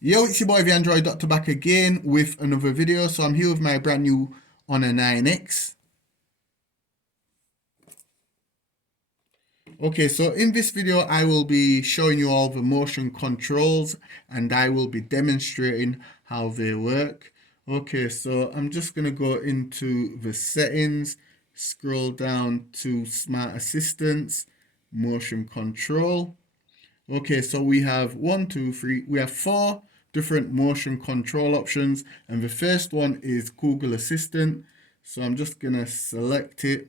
Yo, it's your boy the Android Doctor back again with another video. So I'm here with my brand new Honor 9X. Okay, so in this video I will be showing you all the motion controls and I will be demonstrating how they work. Okay, so I'm just going to go into the settings, scroll down to Smart Assistants, Motion Control. Okay, so we have we have four different motion control options, and the first one is Google Assistant. So I'm just gonna select it.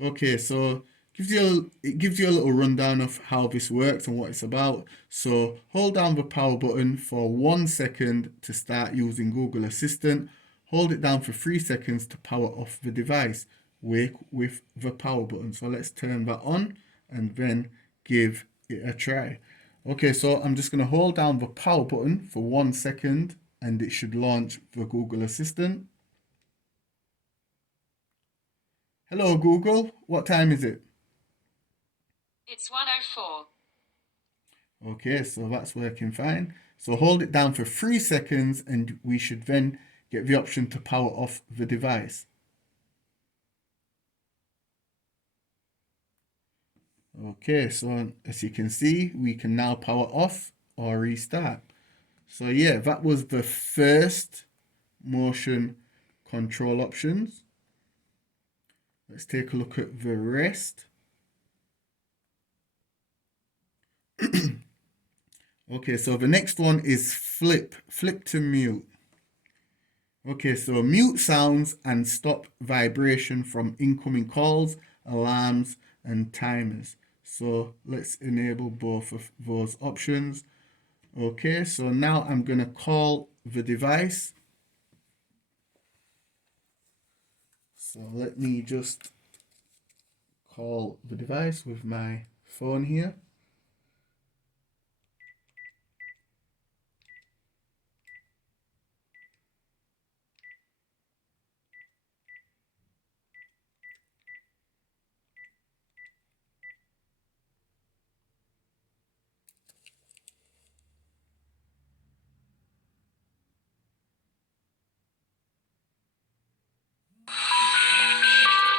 Okay, so it gives you a little rundown of how this works and what it's about. So hold down the power button for 1 second to start using Google Assistant. Hold it down for 3 seconds to power off the device. Wake with the power button. So let's turn that on and then give it a try. Okay, so I'm just going to hold down the power button for 1 second and it should launch the Google Assistant. Hello Google, what time is it? It's 1:04. Okay, so that's working fine. So hold it down for 3 seconds and we should then get the option to power off the device. Okay, so as you can see, we can now power off or restart. So yeah, that was the first motion control options. Let's take a look at the rest. Okay, so the next one is flip to mute. Okay, so mute sounds and stop vibration from incoming calls, alarms, and timers. So let's enable both of those options. Okay, so now I'm going to call the device. So let me just call the device with my phone here.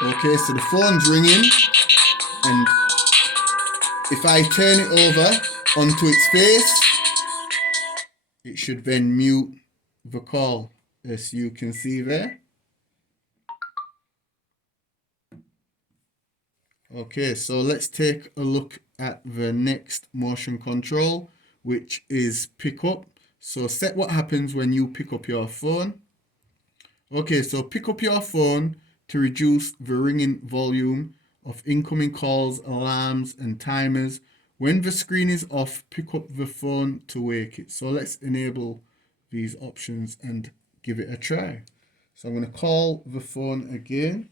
Okay, so the phone's ringing, and if I turn it over onto its face, it should then mute the call, as you can see there. Okay, so let's take a look at the next motion control, which is pick up. So set what happens when you pick up your phone. Okay, so pick up your phone to reduce the ringing volume of incoming calls, alarms, and timers. When the screen is off, pick up the phone to wake it. So let's enable these options and give it a try. So I'm going to call the phone again.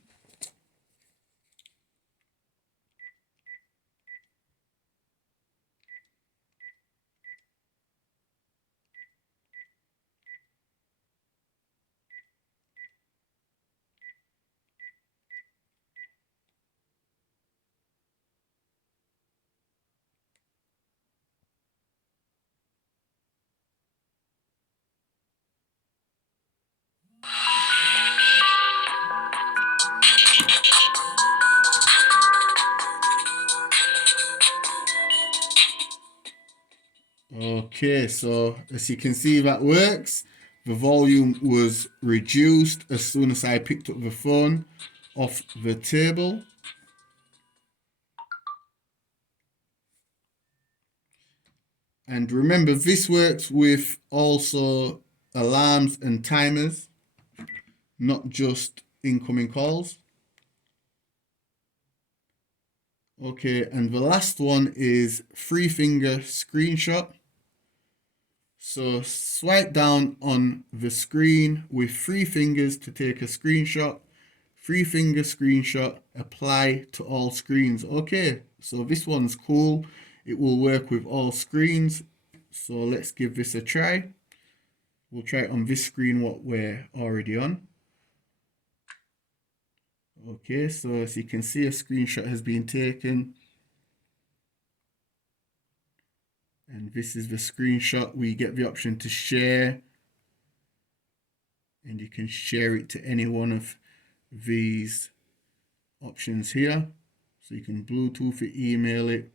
Okay, so as you can see, that works. The volume was reduced as soon as I picked up the phone off the table. And remember, this works with also alarms and timers, not just incoming calls. Okay, and the last one is 3-finger screenshot. So swipe down on the screen with 3 fingers to take a screenshot. 3-finger screenshot, apply to all screens. Okay, so this one's cool. It will work with all screens. So let's give this a try. We'll try it on this screen what we're already on. Okay, so as you can see, a screenshot has been taken. And this is the screenshot where you get the option to share, and you can share it to any one of these options here. So you can Bluetooth it, email it,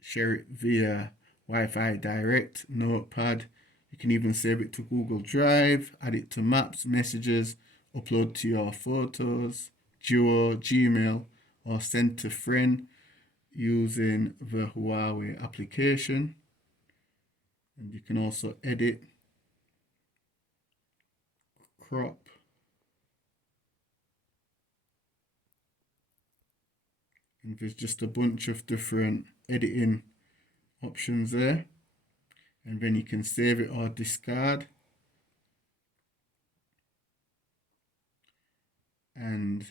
share it via Wi-Fi direct, notepad. You can even save it to Google Drive, add it to Maps, Messages, upload to your photos, Duo, Gmail, or send to friend using the Huawei application. And you can also edit, crop, and there's just a bunch of different editing options there. And then you can save it or discard. And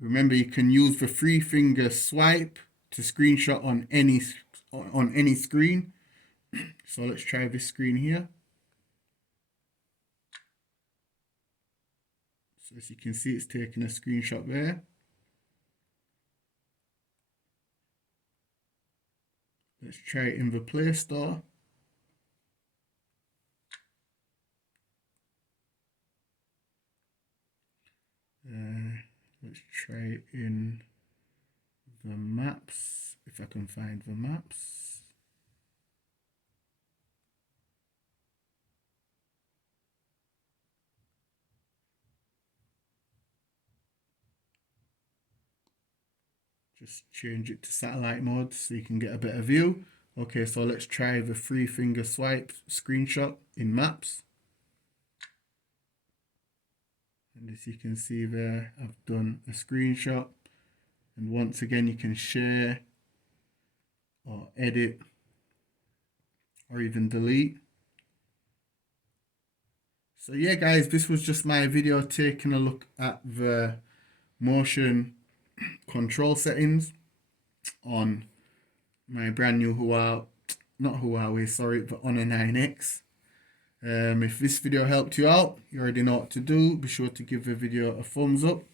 remember, you can use the 3-finger swipe to screenshot on any screen. So let's try this screen here. So as you can see, it's taking a screenshot there. Let's try it in the Play Store. Let's try it in the maps, if I can find the maps. Just change it to satellite mode so you can get a better view. Okay, so let's try the 3-finger swipe screenshot in maps. And as you can see there, I've done a screenshot. And once again, you can share or edit or even delete. So yeah, guys, this was just my video taking a look at the motion control settings on my brand new the Honor 9X. If this video helped you out, you already know what to do. Be sure to give the video a thumbs up.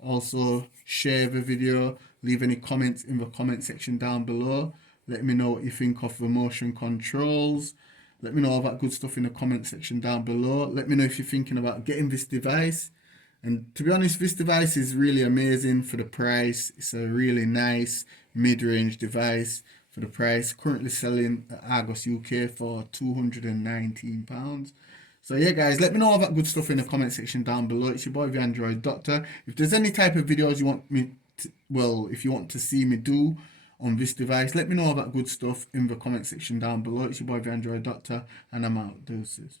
Also, share the video. Leave any comments in the comment section down below. Let me know what you think of the motion controls. Let me know all that good stuff in the comment section down below. Let me know if you're thinking about getting this device. And to be honest, this device is really amazing for the price. It's a really nice mid-range device for the price. Currently selling at Argos UK for £219. So yeah, guys, let me know all that good stuff in the comment section down below. It's your boy, the Android Doctor. If there's any type of videos you want me to, if you want to see me do on this device, let me know all that good stuff in the comment section down below. It's your boy, the Android Doctor, and I'm out. Deuces.